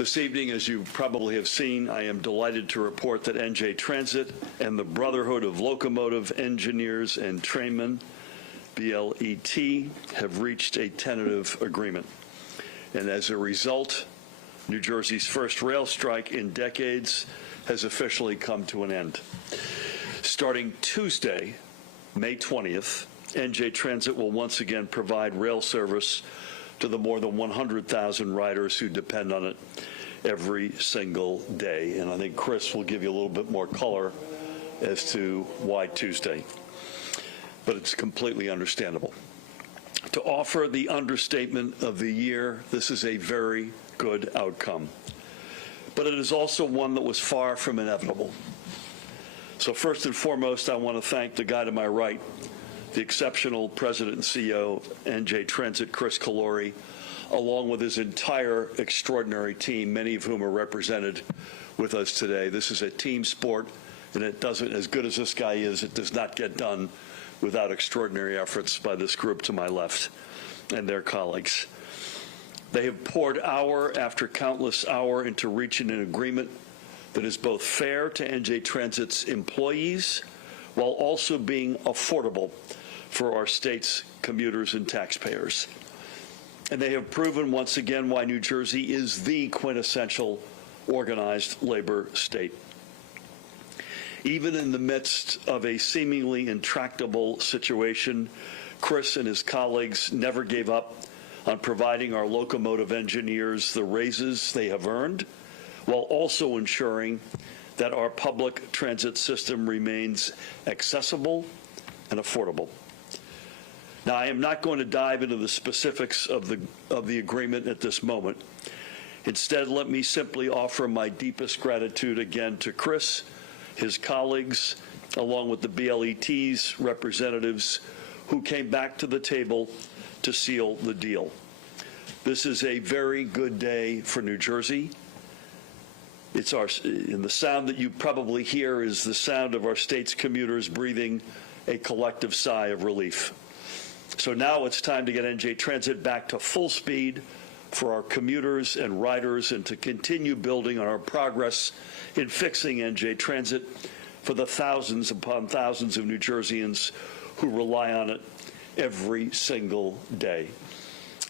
This evening, as you probably have seen, I am delighted to report that NJ Transit and the Brotherhood of Locomotive Engineers and Trainmen, BLET, have reached a tentative agreement. And as a result, New Jersey's first rail strike in decades has officially come to an end. Starting Tuesday, May 20th, NJ Transit will once again provide rail service to the more than 100,000 riders who depend on it every single day. And I think Kris will give you a little bit more color as to why Tuesday. But it's completely understandable. To offer the understatement of the year, this is a very good outcome. But it is also one that was far from inevitable. So first and foremost, I want to thank the guy to my right, the exceptional President and CEO of NJ Transit, Kris Kolluri, along with his entire extraordinary team, many of whom are represented with us today. This is a team sport, and it doesn't, as good as this guy is, it does not get done without extraordinary efforts by this group to my left and their colleagues. They have poured hour after countless hour into reaching an agreement that is both fair to NJ Transit's employees while also being affordable for our state's commuters and taxpayers. And they have proven once again why New Jersey is the quintessential organized labor state. Even in the midst of a seemingly intractable situation, Kris and his colleagues never gave up on providing our locomotive engineers the raises they have earned, while also ensuring that our public transit system remains accessible and affordable. Now, I am not going to dive into the specifics of the agreement at this moment. Instead, let me simply offer my deepest gratitude again to Kris, his colleagues, along with the BLET's representatives who came back to the table to seal the deal. This is a very good day for New Jersey. And the sound that you probably hear is the sound of our state's commuters breathing a collective sigh of relief. So now it's time to get NJ Transit back to full speed for our commuters and riders and to continue building on our progress in fixing NJ Transit for the thousands upon thousands of New Jerseyans who rely on it every single day.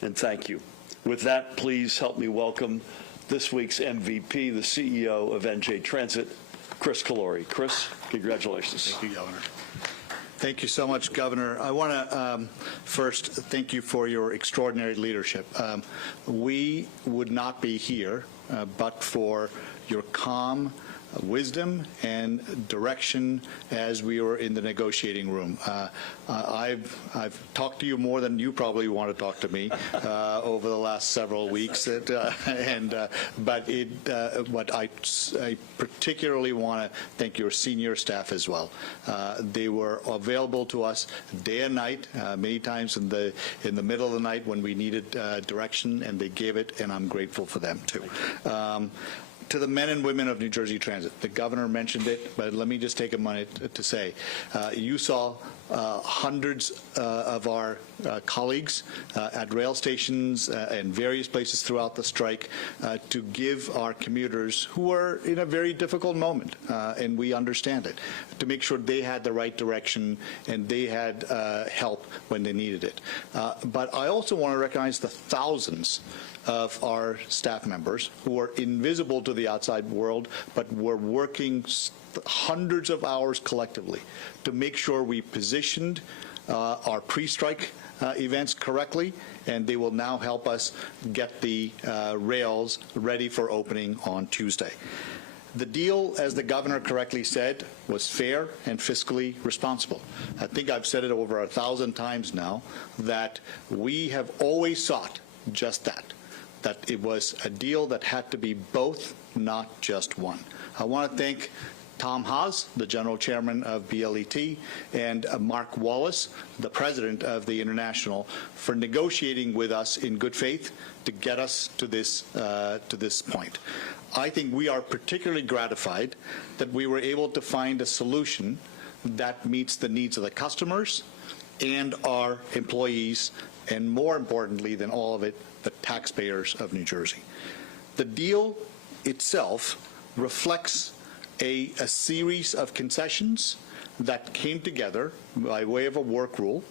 And thank you. With that, please help me welcome this week's MVP, the CEO of NJ Transit, Kris Kolluri. Kris, congratulations. Thank you, Governor. Thank you so much, Governor. I want to first thank you for your extraordinary leadership. We would not be here but for your calm wisdom and direction as we were in the negotiating room. I've talked to you more than you probably want to talk to me over the last several weeks, but I particularly want to thank your senior staff as well. They were available to us day and night, many times in the middle of the night when we needed direction, and they gave it, and I'm grateful for them too. To the men and women of New Jersey Transit, the governor mentioned it, but let me just take a minute to say, you saw hundreds of our colleagues at rail stations and various places throughout the strike to give our commuters who are in a very difficult moment, and we understand it, to make sure they had the right direction and they had help when they needed it. But I also want to recognize the thousands of our staff members who are invisible to the outside world, but were working hundreds of hours collectively to make sure we positioned our pre-strike events correctly, and they will now help us get the rails ready for opening on Tuesday. The deal, as the governor correctly said, was fair and fiscally responsible. I think I've said it over 1,000 times now that we have always sought just that it was a deal that had to be both, not just one. I want to thank Tom Haas, the general chairman of BLET, and Mark Wallace, the president of the International, for negotiating with us in good faith to get us to this point. I think we are particularly gratified that we were able to find a solution that meets the needs of the customers and our employees, and more importantly than all of it, the taxpayers of New Jersey. The deal itself reflects a series of concessions that came together by way of a work rule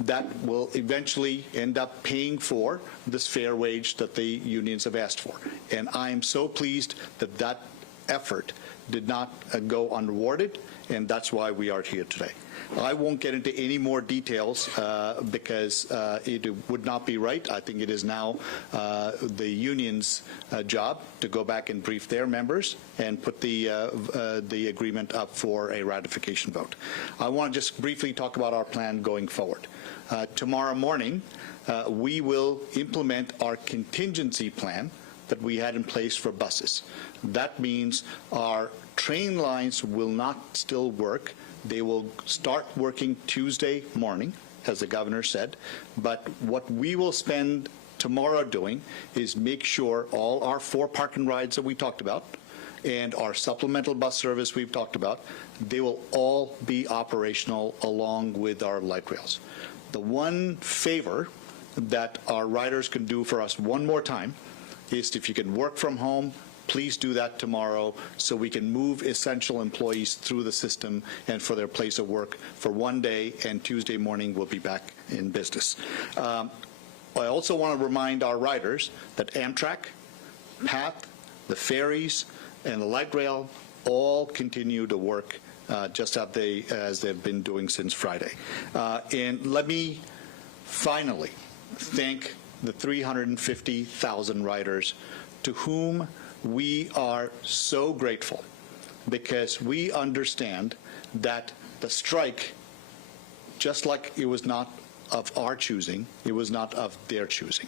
that will eventually end up paying for this fair wage that the unions have asked for. And I am so pleased that that effort did not go unrewarded, and that's why we are here today. I won't get into any more details because it would not be right. I think it is now the union's job to go back and brief their members and put the agreement up for a ratification vote. I want to just briefly talk about our plan going forward. Tomorrow morning, we will implement our contingency plan that we had in place for buses. That means our train lines will not still work. They will start working Tuesday morning, as the governor said. But what we will spend tomorrow doing is make sure all our 4 park and rides that we talked about and our supplemental bus service we've talked about, they will all be operational along with our light rails. The one favor that our riders can do for us one more time is if you can work from home, please do that tomorrow so we can move essential employees through the system and for their place of work for one day, and Tuesday morning we'll be back in business. I also want to remind our riders that Amtrak, PATH, the ferries, and the light rail all continue to work just as they've been doing since Friday. And let me finally thank the 350,000 riders to whom we are so grateful, because we understand that the strike, just like it was not of our choosing, it was not of their choosing,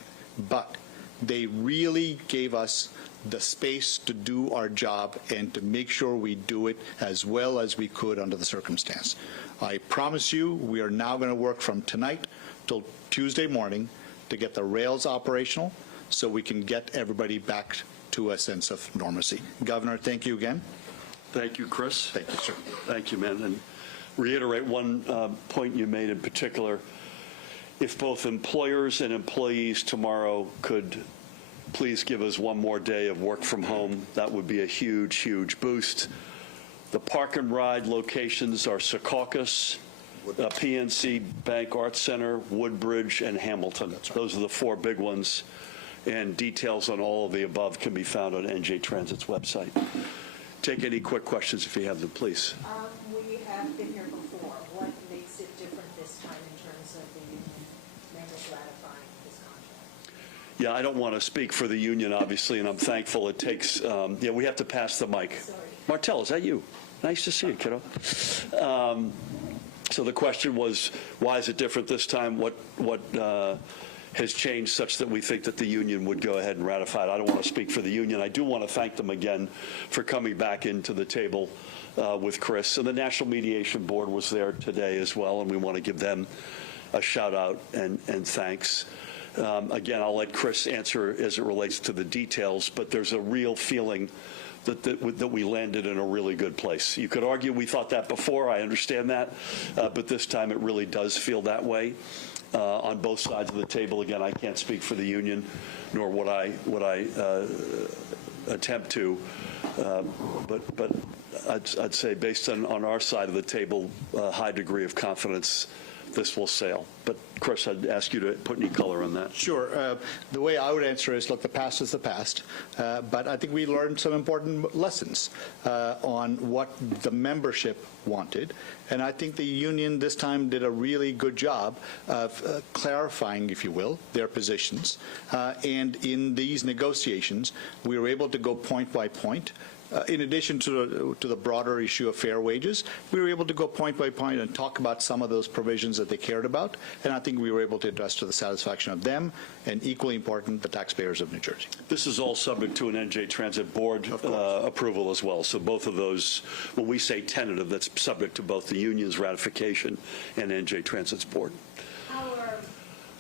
but they really gave us the space to do our job and to make sure we do it as well as we could under the circumstance. I promise you, we are now going to work from tonight till Tuesday morning to get the rails operational so we can get everybody back to a sense of normalcy. Governor, thank you again. Thank you, Kris. Thank you, sir. Thank you, man. And reiterate one point you made in particular. If both employers and employees tomorrow could please give us one more day of work from home, that would be a huge, huge boost. The park and ride locations are Secaucus, PNC Bank Arts Center, Woodbridge, and Hamilton. That's right. Those are the 4 big ones. And details on all of the above can be found on NJ Transit's website. Take any quick questions if you have them, please. We have been here before. What makes it different this time in terms of the union members ratifying this contract? Yeah, I don't want to speak for the union, obviously, and I'm thankful it takes, yeah, we have to pass the mic. Sorry. Martel, is that you? Nice to see you, kiddo. So the question was, why is it different this time? What has changed such that we think that the union would go ahead and ratify it? I don't want to speak for the union. I do want to thank them again for coming back into the table with Kris. And the National Mediation Board was there today as well, and we want to give them a shout out and thanks. Again, I'll let Kris answer as it relates to the details, but there's a real feeling that we landed in a really good place. You could argue we thought that before, I understand that, but this time it really does feel that way on both sides of the table. Again, I can't speak for the union, nor would I attempt to, but I'd say based on our side of the table, a high degree of confidence this will sail. But Kris, I'd ask you to put any color on that. Sure. The way I would answer is, look, the past is the past, but I think we learned some important lessons on what the membership wanted, and I think the union this time did a really good job of clarifying, if you will, their positions, and in these negotiations, we were able to go point by point. In addition to the broader issue of fair wages, we were able to go point by point and talk about some of those provisions that they cared about, and I think we were able to address to the satisfaction of them, and equally important, the taxpayers of New Jersey. This is all subject to an NJ Transit Board approval as well, so both of those, when we say tentative, that's subject to both the union's ratification and NJ Transit's board. How are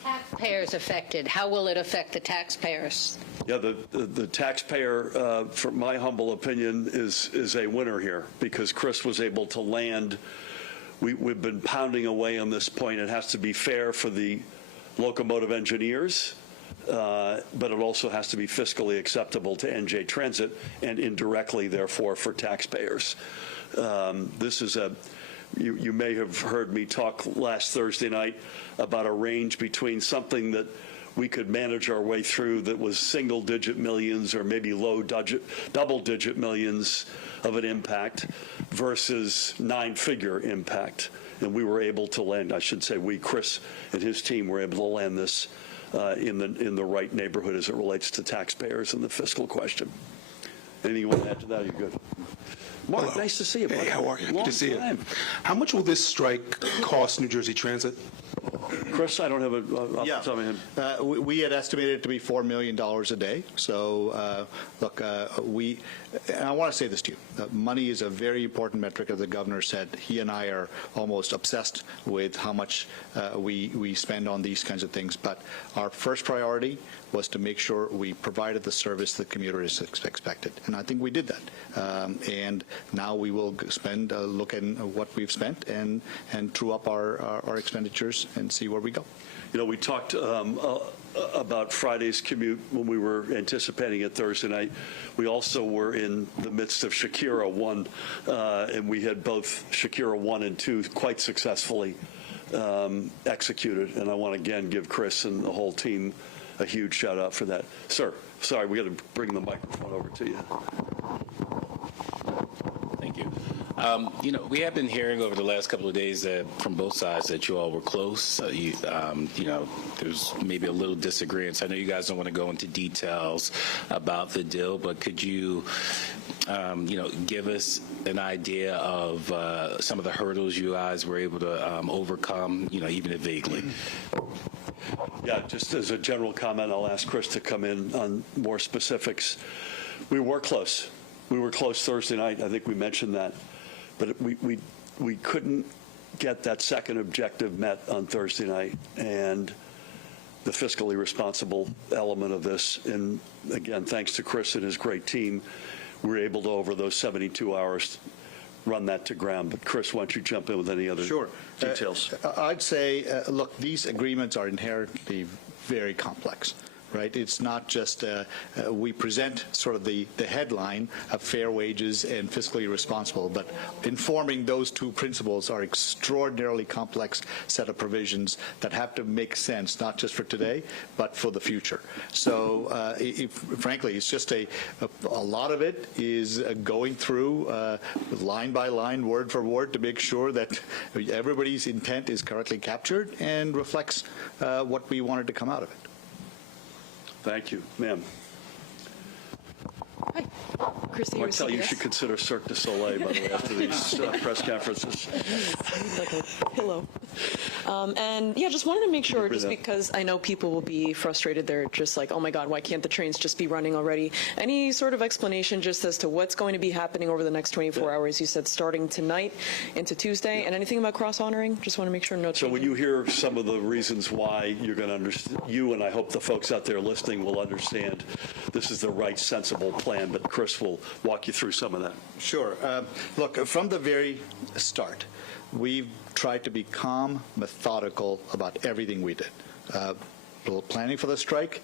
taxpayers affected? How will it affect the taxpayers? Yeah, the taxpayer, from my humble opinion, is a winner here, because Kris was able to land. We've been pounding away on this point. It has to be fair for the locomotive engineers, but it also has to be fiscally acceptable to NJ Transit and indirectly, therefore, for taxpayers. This is you may have heard me talk last Thursday night about a range between something that we could manage our way through that was single-digit millions or maybe double-digit millions of an impact versus nine-figure impact. And we were able to land, I should say we, Kris and his team were able to land this in the right neighborhood as it relates to taxpayers and the fiscal question. Anything you want to add to that? You're good. Mark, Hello. nice to see you, buddy. Hey, how are you? Long Good to see you. time. How much will this strike cost New Jersey Transit? Kris, I don't have off the top of my head. We had estimated it to be $4 million a day. So, look, and I want to say this to you. Money is a very important metric, as the governor said. He and I are almost obsessed with how much we spend on these kinds of things. But our first priority was to make sure we provided the service the commuter is expected. And I think we did that. And now we will spend a look at what we've spent and true up our expenditures and see where we go. You know, we talked about Friday's commute when we were anticipating it Thursday night. We also were in the midst of Shakira 1, and we had both Shakira 1 and 2 quite successfully executed. And I want to again give Kris and the whole team a huge shout out for that. Sir, sorry, we got to bring the microphone over to you. Thank you. You know, we have been hearing over the last couple of days that from both sides that you all were close. You know, there's maybe a little disagreement. I know you guys don't want to go into details about the deal, but could you, you know, give us an idea of some of the hurdles you guys were able to overcome, you know, even if vaguely? Yeah, just as a general comment, I'll ask Kris to come in on more specifics. We were close. We were close Thursday night. I think we mentioned that. But we couldn't get that second objective met on Thursday night, and the fiscally responsible element of this. And again, thanks to Kris and his great team, we were able to, over those 72 hours, run that to ground. But Kris, why don't you jump in with any other details? I'd say, look, these agreements are inherently very complex. Right? It's not just we present sort of the headline of fair wages and fiscally responsible, but informing those two principles are extraordinarily complex set of provisions that have to make sense, not just for today, but for the future. So frankly, it's just a lot of it is going through line by line, word for word, to make sure that everybody's intent is correctly captured and reflects what we wanted to come out of it. Thank you. Ma'am. Hi. Kris, Martel, you should consider Cirque du Soleil, by the way, after these press conferences. Like a pillow. And yeah, just wanted to make sure, just because I know people will be frustrated, they're just like, oh my God, why can't the trains just be running already? Any sort of explanation just as to what's going to be happening over the next 24 hours? You said starting tonight into Tuesday, and anything about cross-honoring? Just want to make sure no. So when you hear some of the reasons why, you're going to understand, you and I hope the folks out there listening will understand this is the right, sensible plan, but Kris will walk you through some of that. Sure. Look, from the very start, we've tried to be calm, methodical about everything we did. Planning for the strike,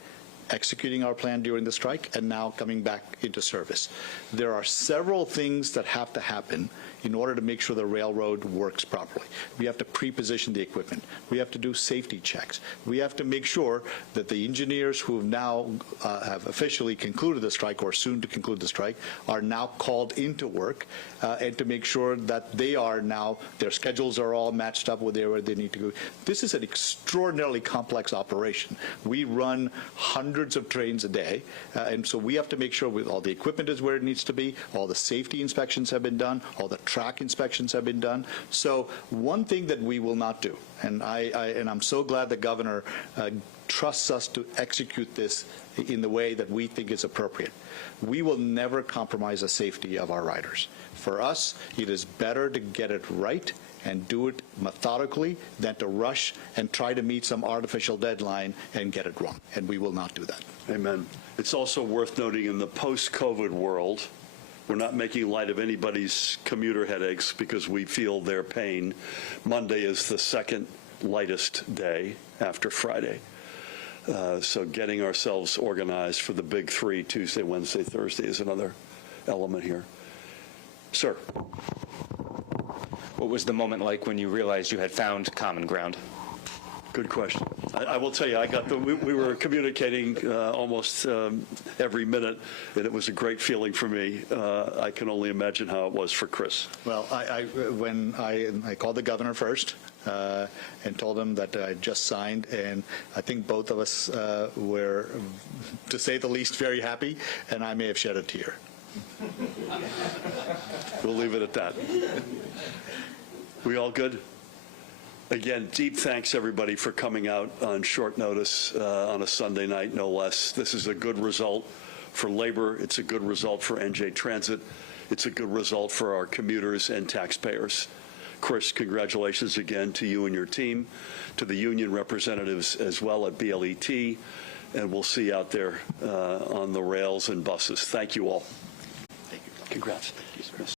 executing our plan during the strike, and now coming back into service. There are several things that have to happen in order to make sure the railroad works properly. We have to pre-position the equipment. We have to do safety checks. We have to make sure that the engineers who now have officially concluded the strike or soon to conclude the strike are now called into work, and to make sure that they are now, their schedules are all matched up with where they need to go. This is an extraordinarily complex operation. We run hundreds of trains a day, and so we have to make sure all the equipment is where it needs to be, all the safety inspections have been done, all the track inspections have been done. So one thing that we will not do, and I'm so glad the governor trusts us to execute this in the way that we think is appropriate. We will never compromise the safety of our riders. For us, it is better to get it right and do it methodically than to rush and try to meet some artificial deadline and get it wrong. And we will not do that. Amen. It's also worth noting in the post-COVID world, we're not making light of anybody's commuter headaches because we feel their pain. Monday is the second lightest day after Friday. So getting ourselves organized for the big three, Tuesday, Wednesday, Thursday, is another element here. Sir. What was the moment like when you realized you had found common ground? Good question. I will tell you, we were communicating almost every minute, and it was a great feeling for me. I can only imagine how it was for Kris. Well, when I called the governor first and told him that I just signed, and I think both of us were, to say the least, very happy, and I may have shed a tear. We'll leave it at that. We all good? Again, deep thanks, everybody, for coming out on short notice on a Sunday night, no less. This is a good result for labor. It's a good result for NJ Transit. It's a good result for our commuters and taxpayers. Kris, congratulations again to you and your team, to the union representatives as well at BLET, and we'll see you out there on the rails and buses. Thank you all. Thank you. Congrats. Thank you, Kris.